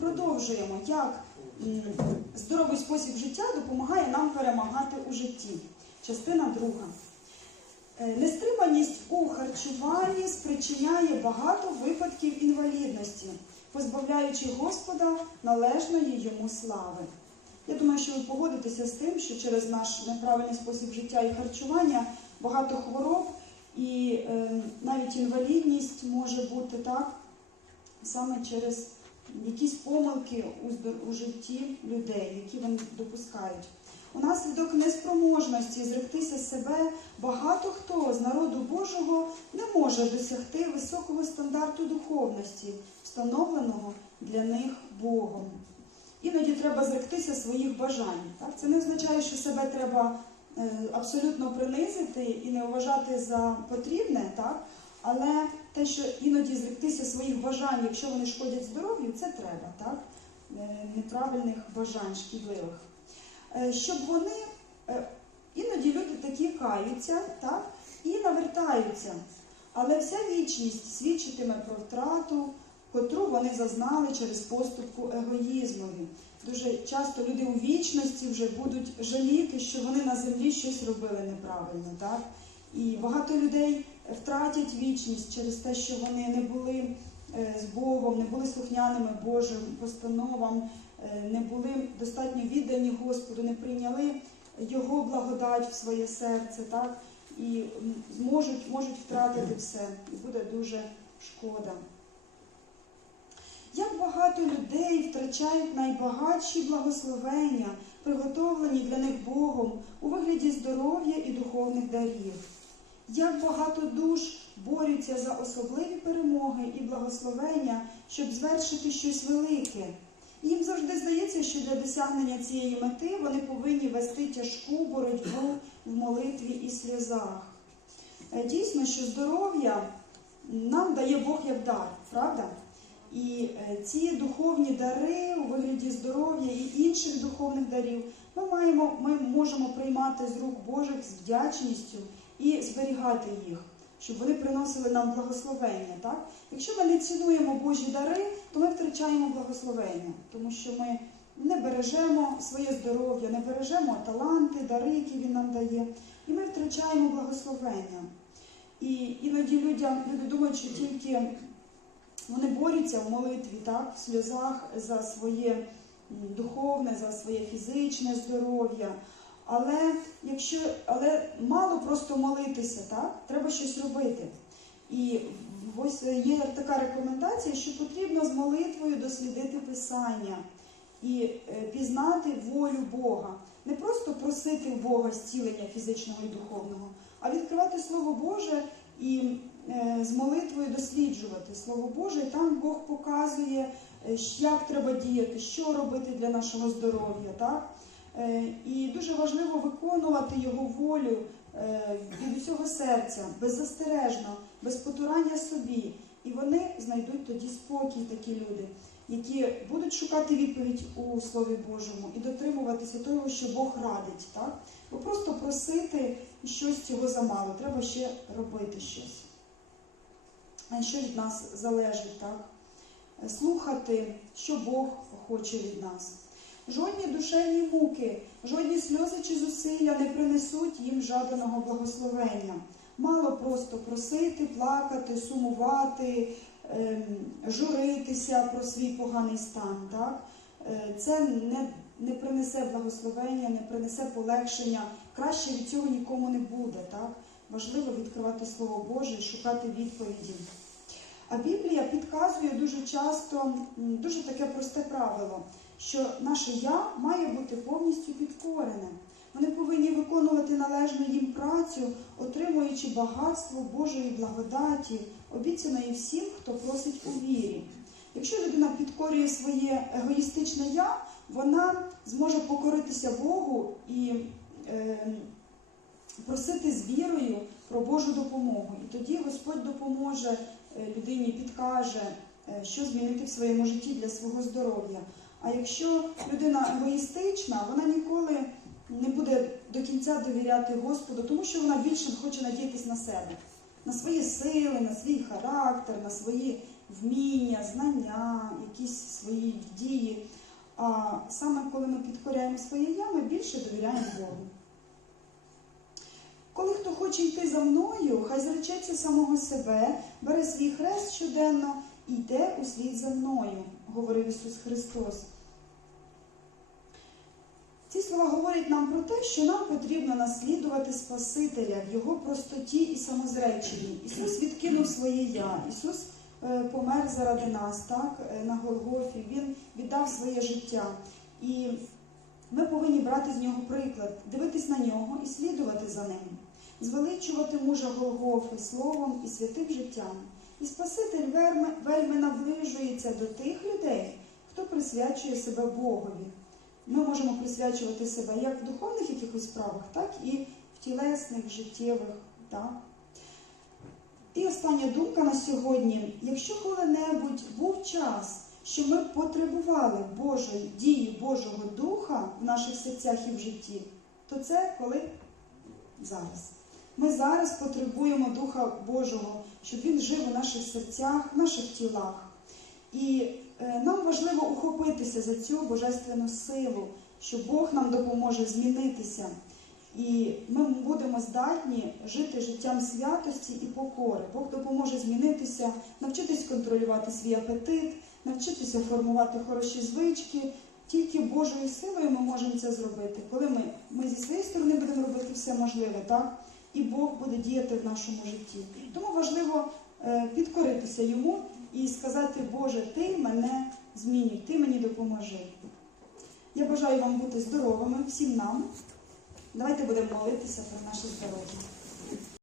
продовжуємо, як здоровий спосіб життя допомагає нам перемагати у житті. Частина друга. Е, Нестриманість у харчуванні спричиняє багато випадків інвалідності, позбавляючи Господа належної йому слави. Я думаю, що ви погодитеся з тим, що через наш неправильний спосіб життя і харчування багато хвороб і е, навіть інвалідність може бути так саме через якісь помилки у, житті людей, які вони допускають. Унаслідок неспроможності зректися себе багато хто з народу Божого не може досягти високого стандарту духовності, встановленого для них Богом. Іноді треба зректися своїх бажань. Так? Це не означає, що себе треба е, абсолютно принизити і не вважати за потрібне, так? але те, що іноді зректися своїх бажань, якщо вони шкодять здоров'ю, це треба, так? Е, неправильних бажань шкідливих. Е, Щоб вони, е, іноді люди такі каються так? і навертаються. Але вся вічність свідчитиме про втрату, котру вони зазнали через поступку егоїзмові. Дуже часто люди у вічності вже будуть жаліти, що вони на землі щось робили неправильно. Так? І багато людей втратять вічність через те, що вони не були е, з Богом, не були слухняними Божим постановам, е, не були достатньо віддані Господу, не прийняли Його благодать в своє серце, так? і м, зможуть, можуть втратити все, і буде дуже шкода. Як багато людей втрачають найбагатші благословення, приготовлені для них Богом у вигляді здоров'я і духовних дарів. Як багато душ борються за особливі перемоги і благословення, щоб звершити щось велике. Їм завжди здається, що для досягнення цієї мети вони повинні вести тяжку боротьбу в молитві і сльозах. Е, Дійсно, що здоров'я нам дає Бог як дар, правда? І е, ці духовні дари у вигляді здоров'я і інших духовних дарів ми маємо, ми можемо приймати з рук Божих з вдячністю і зберігати їх, щоб вони приносили нам благословення. Так? Якщо ми не цінуємо Божі дари, то ми втрачаємо благословення, тому що ми не бережемо своє здоров'я, не бережемо таланти, дари, які він нам дає, і ми втрачаємо благословення. І іноді людям, люди думають, що тільки вони борються в молитві, так, в сльозах за своє духовне, за своє фізичне здоров'я. Але якщо але мало просто молитися, так, треба щось робити. І ось є така рекомендація, що потрібно з молитвою дослідити Писання і е, пізнати волю Бога. Не просто просити в Бога зцілення фізичного і духовного, а відкривати Слово Боже і е, з молитвою досліджувати Слово Боже, і там Бог показує, е, як треба діяти, що робити для нашого здоров'я. Так? Е, І дуже важливо виконувати Його волю е, від усього серця, беззастережно, без потурання собі. І вони знайдуть тоді спокій, такі люди, які будуть шукати відповідь у Слові Божому і дотримуватися того, що Бог радить. Так? Бо просто просити щось цього замало, треба ще робити щось. Що від нас залежить, так? Слухати, що Бог хоче від нас. Жодні душевні муки, жодні сльози чи зусилля не принесуть їм жаданого благословення. Мало просто просити, плакати, сумувати, ем, журитися про свій поганий стан. Так? Е, Це не, не принесе благословення, не принесе полегшення. Краще від цього нікому не буде. Так? Важливо відкривати Слово Боже і шукати відповіді. А Біблія підказує дуже часто дуже таке просте правило, що наше я має бути повністю підкорене. Вони повинні виконувати належну їм працю, отримуючи багатство Божої благодаті, обіцяної всім, хто просить у вірі. Якщо людина підкорює своє егоїстичне я, вона зможе покоритися Богу і е, просити з вірою про Божу допомогу. І тоді Господь допоможе е, людині, підкаже, е, що змінити в своєму житті для свого здоров'я. А якщо людина егоїстична, вона ніколи не буде до кінця довіряти Господу, тому що вона більше хоче надіятись на себе, на свої сили, на свій характер, на свої вміння, знання, якісь свої дії. А саме коли ми підкоряємо своє я, ми більше довіряємо Богу. Коли хто хоче йти за мною, хай зречеться самого себе, бере свій хрест щоденно і йде услід за мною, говорив Ісус Христос. Ці слова говорять нам про те, що нам потрібно наслідувати Спасителя в Його простоті і самозреченні. Ісус відкинув своє я, Ісус е, помер заради нас, так, е, на Голгофі, Він віддав своє життя. І ми повинні брати з нього приклад, дивитись на нього і слідувати за ним, звеличувати мужа Голгофи словом і святим життям. І Спаситель вельми, вельми наближується до тих людей, хто присвячує себе Богові. Ми можемо присвячувати себе як в духовних якихось справах, так і в тілесних, життєвих. Так? І остання думка на сьогодні. Якщо коли-небудь був час, що ми потребували Божої дії Божого Духа в наших серцях і в житті, то це коли зараз. Ми зараз потребуємо Духа Божого, щоб Він жив у наших серцях, в наших тілах. І е, нам важливо ухопитися за цю божественну силу, що Бог нам допоможе змінитися. І ми будемо здатні жити життям святості і покори. Бог допоможе змінитися, навчитись контролювати свій апетит, навчитися формувати хороші звички. Тільки Божою силою ми можемо це зробити, коли ми, ми зі своєї сторони будемо робити все можливе, так? І Бог буде діяти в нашому житті. Тому важливо е, підкоритися йому і сказати, Боже, ти мене змінюй, ти мені допоможи. Я бажаю вам бути здоровими, всім нам. Давайте будемо молитися про наше здоров'я.